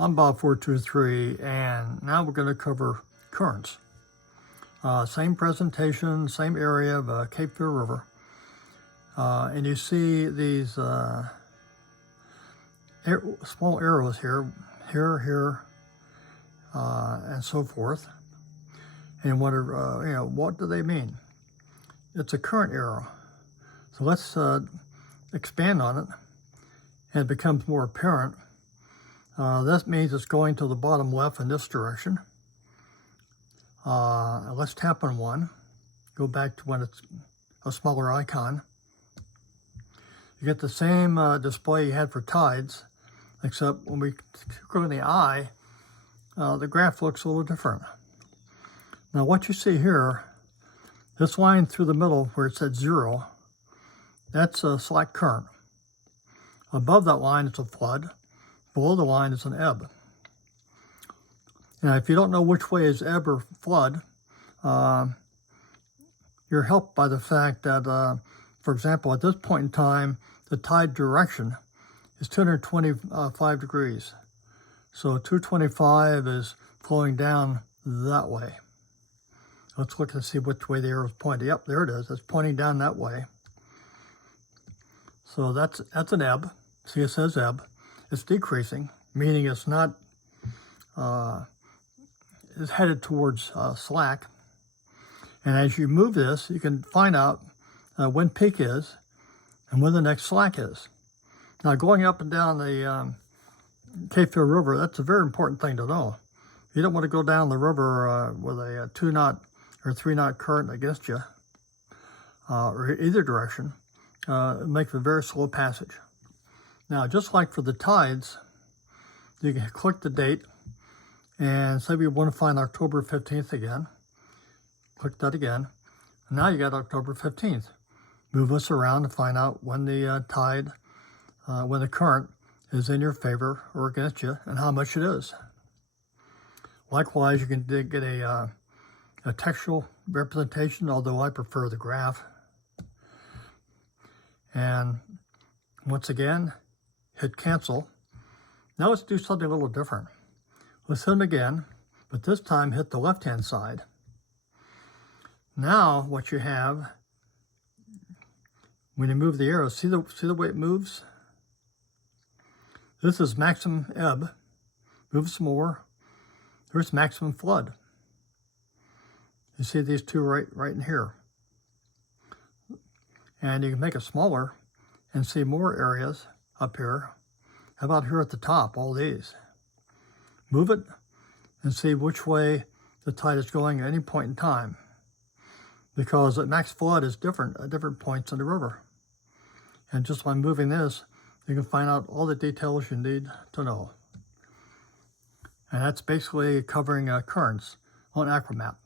I'm Bob423, and now we're going to cover currents. Same presentation, same area of Cape Fear River. And you see these small arrows here, here, and so forth. And what do they mean? It's a current arrow. So let's expand on it, and it becomes more apparent. That means it's going to the bottom left in this direction. Let's tap on one. Go back to when it's a smaller icon. You get the same display you had for tides, except when we go in the eye, the graph looks a little different. Now what you see here, this line through the middle where it said 0, that's a slack current. Above that line is a flood. Below the line is an ebb. Now, if you don't know which way is ebb or flood, you're helped by the fact that, for example, at this point in time, the tide direction is 225 degrees. So 225 is flowing down that way. Let's look and see which way the arrow is pointing. Yep, there it is. It's pointing down that way. So that's an ebb. See, it says ebb. It's decreasing, meaning it's not, it's headed towards slack. And as you move this, you can find out when peak is and when the next slack is. Now, going up and down the Cape Fear River, that's a very important thing to know. You don't want to go down the river with a 2-knot or 3-knot current against you, or either direction. It makes a very slow passage. Now, just like for the tides, you can click the date, and say we want to find October 15th again. Click that again. Now you got October 15th. Move us around to find out when the tide, when the current is in your favor or against you, and how much it is. Likewise, you can get a textual representation, although I prefer the graph. And once again, hit cancel. Now let's do something a little different. Let's hit them again, but this time hit the left-hand side. Now what you have, when you move the arrow, see the way it moves? This is maximum ebb. Move some more. Here's maximum flood. You see these two right in here. And you can make it smaller and see more areas up here. How about here at the top, all these? Move it and see which way the tide is going at any point in time, because at max flood is different at different points in the river. And just by moving this, you can find out all the details you need to know. And that's basically covering currents on Aqua Map.